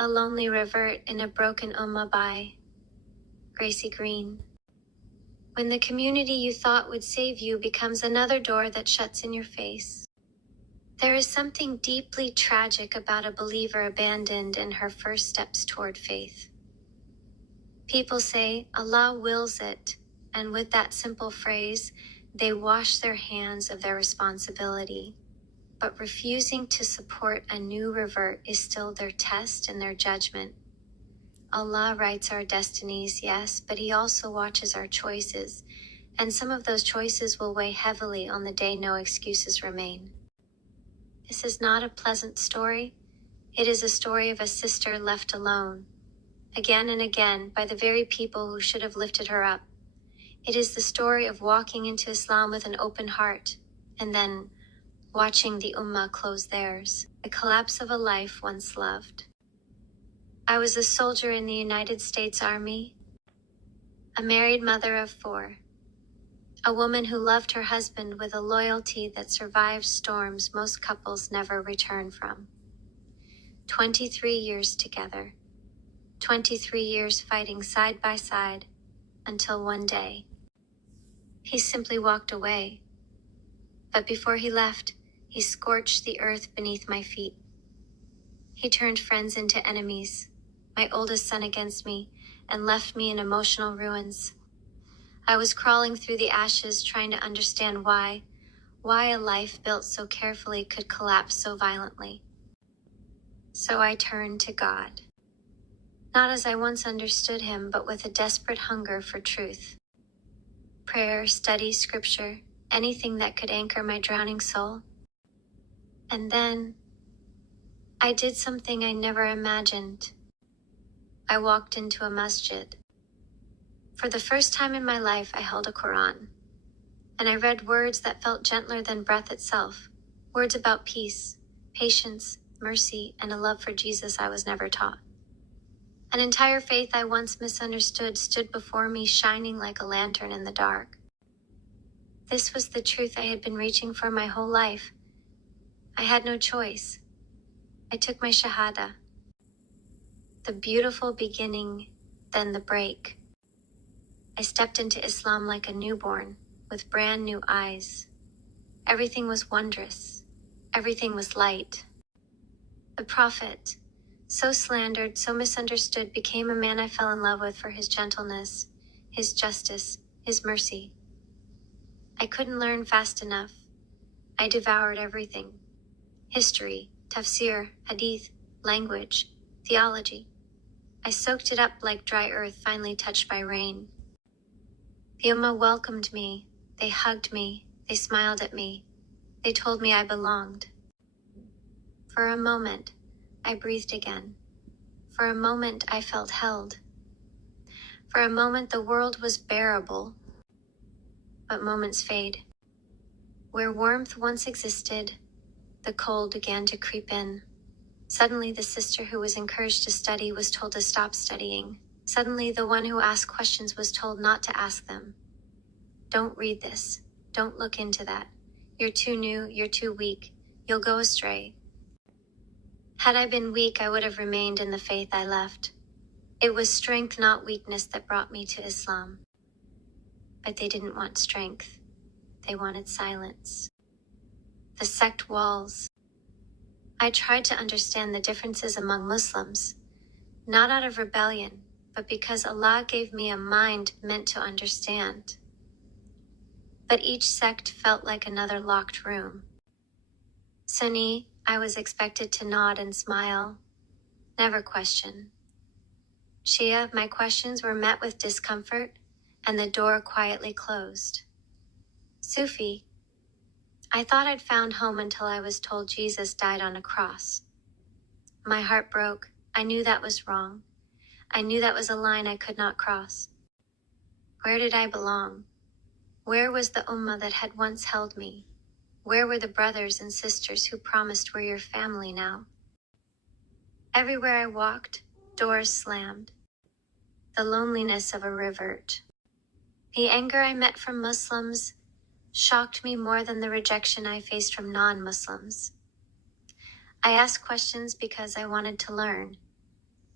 A lonely revert in a broken Ummah by Graycie Green. When the community you thought would save you becomes another door that shuts in your face. There is something deeply tragic about a believer abandoned in her first steps toward faith. People say Allah wills it, and with that simple phrase, they wash their hands of their responsibility. But refusing to support a new revert is still their test and their judgment. Allah writes our destinies, yes, but He also watches our choices, and some of those choices will weigh heavily on the day no excuses remain. This is not a pleasant story. It is a story of a sister left alone, again and again, by the very people who should have lifted her up. It is the story of walking into Islam with an open heart, and then watching the Ummah close theirs, the collapse of a life once loved. I was a soldier in the United States Army, a married mother of 4, a woman who loved her husband with a loyalty that survived storms most couples never return from. 23 years together, 23 years fighting side by side, until one day, he simply walked away. But before he left, he scorched the earth beneath my feet. He turned friends into enemies, my oldest son against me, and left me in emotional ruins. I was crawling through the ashes trying to understand why a life built so carefully could collapse so violently. So I turned to God. Not as I once understood Him, but with a desperate hunger for truth. Prayer, study, scripture, anything that could anchor my drowning soul. And then, I did something I never imagined. I walked into a masjid. For the first time in my life, I held a Quran. And I read words that felt gentler than breath itself. Words about peace, patience, mercy, and a love for Jesus I was never taught. An entire faith I once misunderstood stood before me, shining like a lantern in the dark. This was the truth I had been reaching for my whole life. I had no choice. I took my shahada. The beautiful beginning, then the break. I stepped into Islam like a newborn, with brand new eyes. Everything was wondrous. Everything was light. The Prophet, so slandered, so misunderstood, became a man I fell in love with for his gentleness, his justice, his mercy. I couldn't learn fast enough. I devoured everything. History, tafsir, hadith, language, theology. I soaked it up like dry earth finally touched by rain. The Ummah welcomed me. They hugged me. They smiled at me. They told me I belonged. For a moment, I breathed again. For a moment, I felt held. For a moment, the world was bearable. But moments fade. Where warmth once existed, the cold began to creep in. Suddenly, the sister who was encouraged to study was told to stop studying. Suddenly, the one who asked questions was told not to ask them. Don't read this. Don't look into that. You're too new. You're too weak. You'll go astray. Had I been weak, I would have remained in the faith I left. It was strength, not weakness, that brought me to Islam. But they didn't want strength. They wanted silence. The sect walls. I tried to understand the differences among Muslims, not out of rebellion, but because Allah gave me a mind meant to understand. But each sect felt like another locked room. Sunni, I was expected to nod and smile, never question. Shia, my questions were met with discomfort, and the door quietly closed. Sufi, I thought I'd found home until I was told Jesus died on a cross. My heart broke. I knew that was wrong. I knew that was a line I could not cross. Where did I belong? Where was the Ummah that had once held me? Where were the brothers and sisters who promised we're your family now? Everywhere I walked, doors slammed. The loneliness of a revert. The anger I met from Muslims shocked me more than the rejection I faced from non-Muslims. I asked questions because I wanted to learn.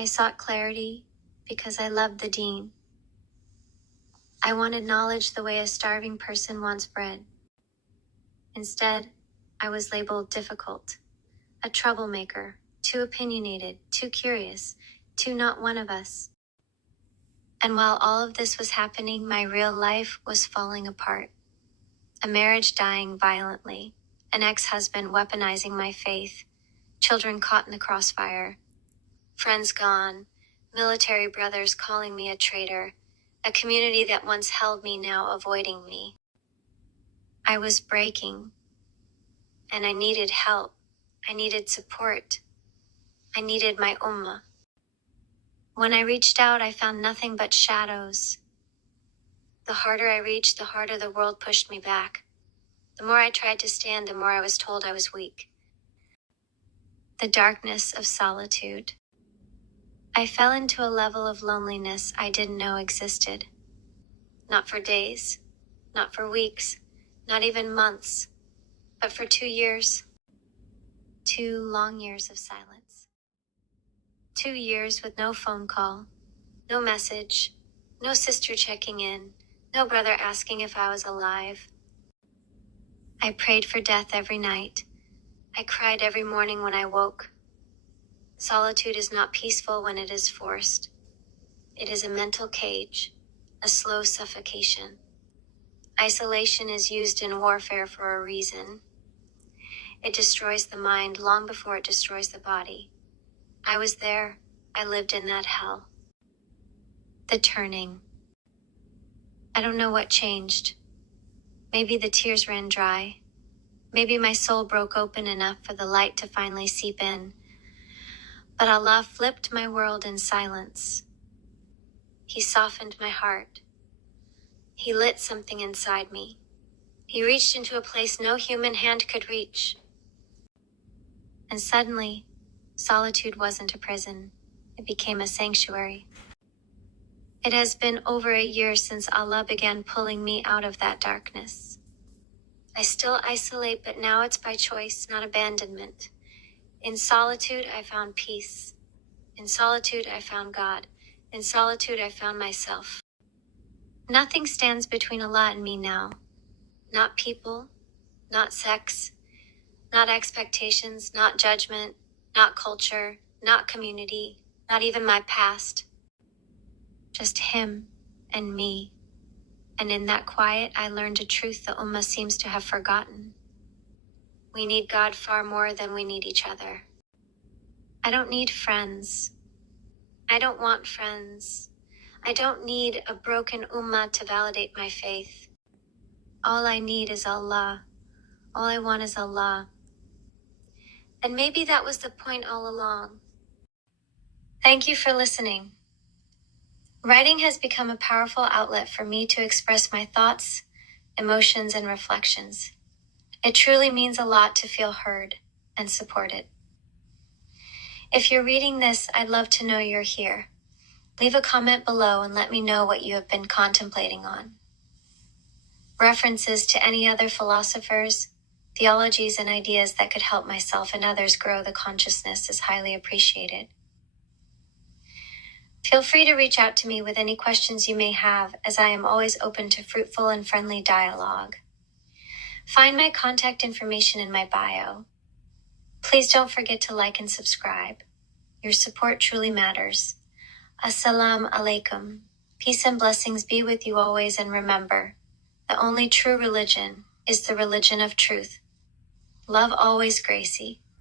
I sought clarity because I loved the deen. I wanted knowledge the way a starving person wants bread. Instead, I was labeled difficult, a troublemaker, too opinionated, too curious, too not one of us. And while all of this was happening, my real life was falling apart. A marriage dying violently, an ex-husband weaponizing my faith, children caught in the crossfire, friends gone, military brothers calling me a traitor, a community that once held me now avoiding me. I was breaking, and I needed help. I needed support. I needed my ummah. When I reached out, I found nothing but shadows. The harder I reached, the harder the world pushed me back. The more I tried to stand, the more I was told I was weak. The darkness of solitude. I fell into a level of loneliness I didn't know existed. Not for days, not for weeks, not even months, but for 2 years. 2 long years of silence. 2 years with no phone call, no message, no sister checking in, no brother asking if I was alive. I prayed for death every night. I cried every morning when I woke. Solitude is not peaceful when it is forced. It is a mental cage, a slow suffocation. Isolation is used in warfare for a reason. It destroys the mind long before it destroys the body. I was there. I lived in that hell. The turning. I don't know what changed. Maybe the tears ran dry. Maybe my soul broke open enough for the light to finally seep in. But Allah flipped my world in silence. He softened my heart. He lit something inside me. He reached into a place no human hand could reach. And suddenly, solitude wasn't a prison. It became a sanctuary. It has been over 8 years since Allah began pulling me out of that darkness. I still isolate, but now it's by choice, not abandonment. In solitude, I found peace. In solitude, I found God. In solitude, I found myself. Nothing stands between Allah and me now. Not people, not sex, not expectations, not judgment, not culture, not community, not even my past. Just him and me. And in that quiet, I learned a truth the Ummah seems to have forgotten. We need God far more than we need each other. I don't need friends. I don't want friends. I don't need a broken Ummah to validate my faith. All I need is Allah. All I want is Allah. And maybe that was the point all along. Thank you for listening. Writing has become a powerful outlet for me to express my thoughts, emotions, and reflections. It truly means a lot to feel heard and supported. If you're reading this, I'd love to know you're here. Leave a comment below and let me know what you have been contemplating on. References to any other philosophers, theologies, and ideas that could help myself and others grow the consciousness is highly appreciated. Feel free to reach out to me with any questions you may have, as I am always open to fruitful and friendly dialogue. Find my contact information in my bio. Please don't forget to like and subscribe. Your support truly matters. Assalamu alaikum. Peace and blessings be with you always, and remember, the only true religion is the religion of truth. Love always, Graycie.